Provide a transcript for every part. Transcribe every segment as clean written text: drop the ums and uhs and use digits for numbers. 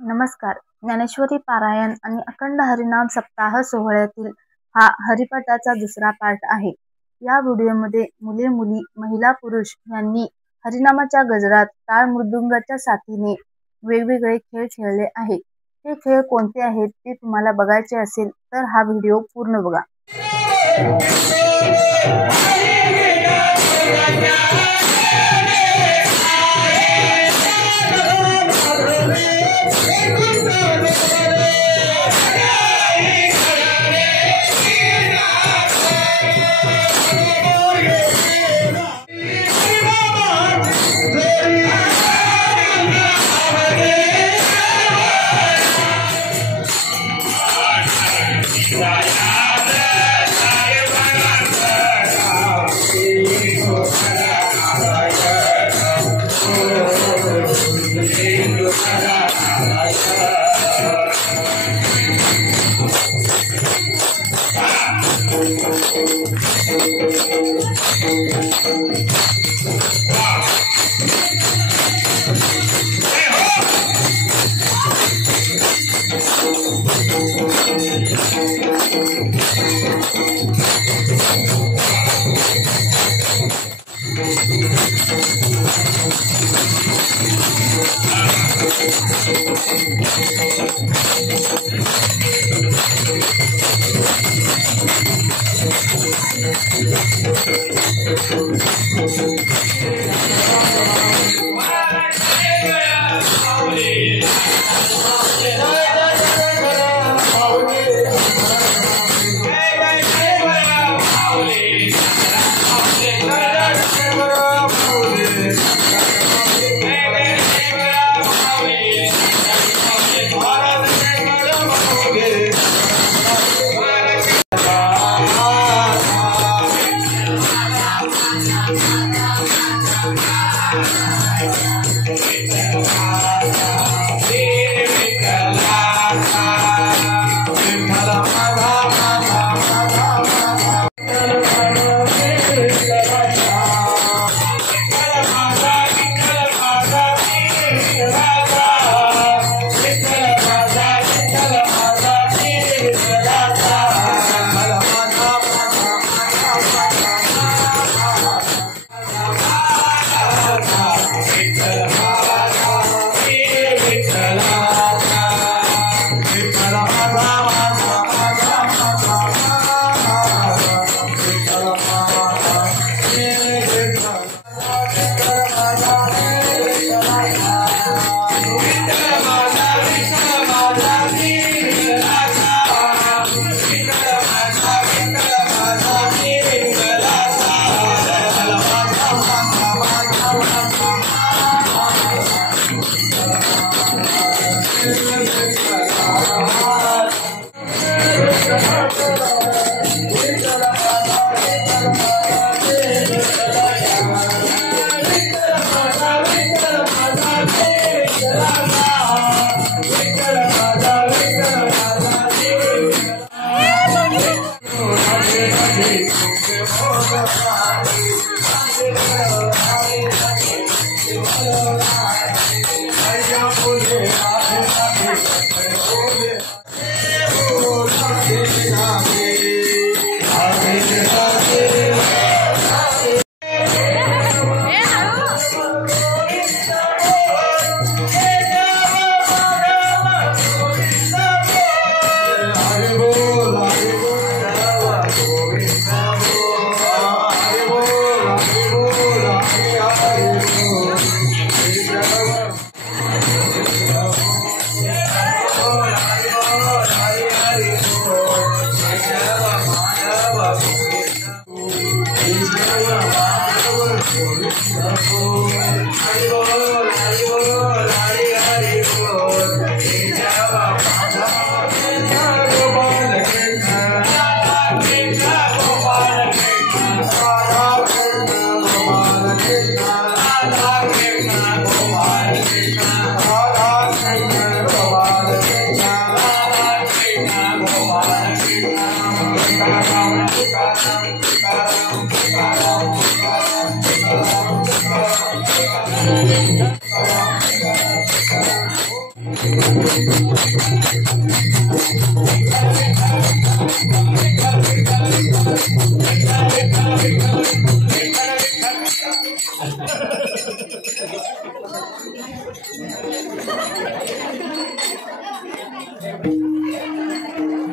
नमस्कार. ज्ञानेश्वरी पारायण आणि अखंड हरिनाम सप्ताह सोहळ्यातील हा हरिपाठाचा दुसरा पाठ आहे. या व्हिडिओमध्ये मुले मुली महिला पुरुष यांनी हरिनामाच्या गजरात टाळ मृदुंगाच्या साथीने वेगवेगळे खेळ खेळले आहेत. ते खेळ कोणते आहेत ते तुम्हाला बघायचे असेल तर हा व्हिडिओ पूर्ण बघा.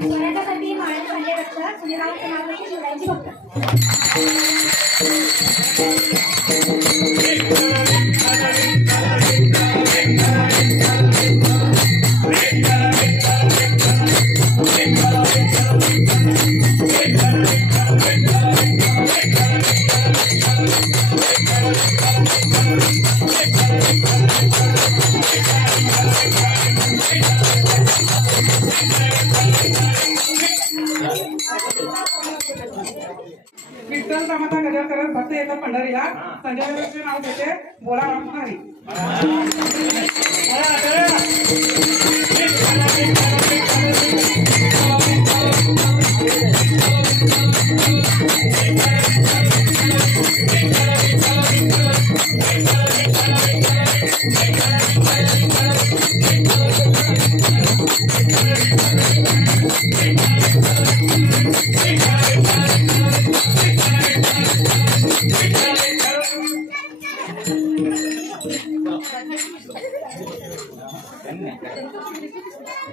स्वराज्यासाठी माळे पडले रक्त सुनीरावांच्या नावाची शिवरायांची भक्त विठ्ठल रामाचा गजर करत भक्त येतात पंढरीला. संजय नाव देते बोला रामकुमारी.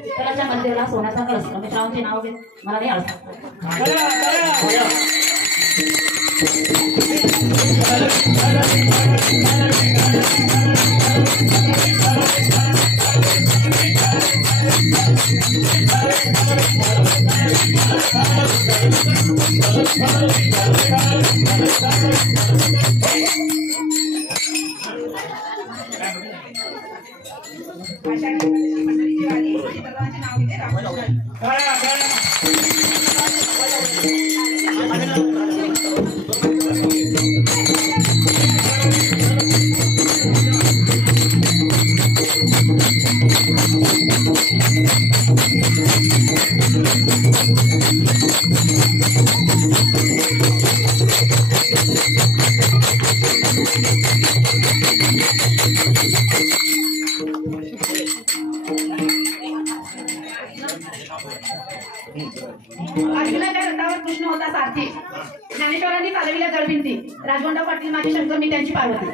विठ्ठलाच्या मंदिराला सोन्याचा कळस मित्रांचे नाव घेत मला नाही आळसा. अर्जुनाच्या रथावर कृष्ण होता सारथी. ज्ञानेश्वरांनी चालविल्या जळभिंती. राजगोंडा पाटील माझे शंकर मी त्यांची पार्वती.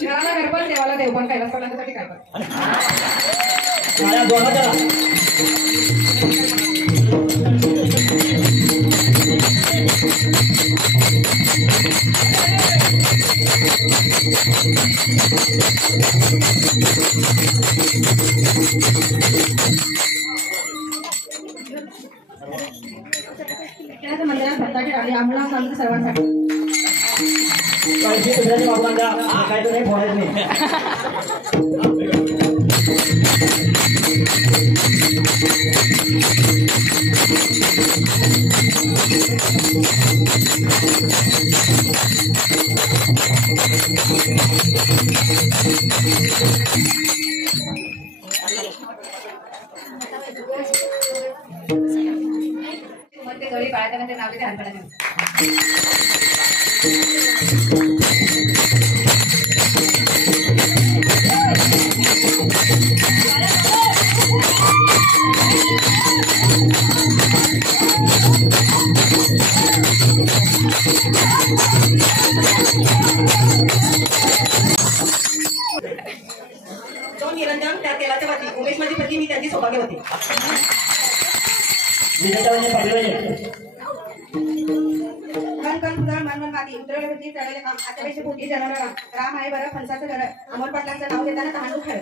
जगाला घरपण देवाला देवपण कैलास करण्यासाठी काय करतो. मंदिरात भक्ताची गाडी आम्हाला सांगतो सर्वांसाठी. काय तर नाही फोडायचं नाही. गडी बाळाच्या नाव घेते हरपणाचे. दोन निरंजन त्या तेलाच्या वाटी. उमेश माझी पत्नी मी त्यांची सौभाग्यवती. मन माती उतरवली चढवले काम आतापेक्षा पोटी जनावर राम आहे बरं फणसाचं घर. अमोल पाटलांचं नाव घेताना तहानू खरं.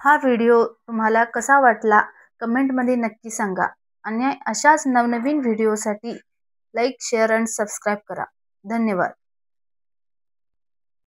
हा व्हिडिओ तुम्हाला कसा वाटला कमेंटमध्ये नक्की सांगा आणि अशाच नवनवीन व्हिडिओसाठी लाईक शेअर आणि सबस्क्राईब करा. धन्यवाद.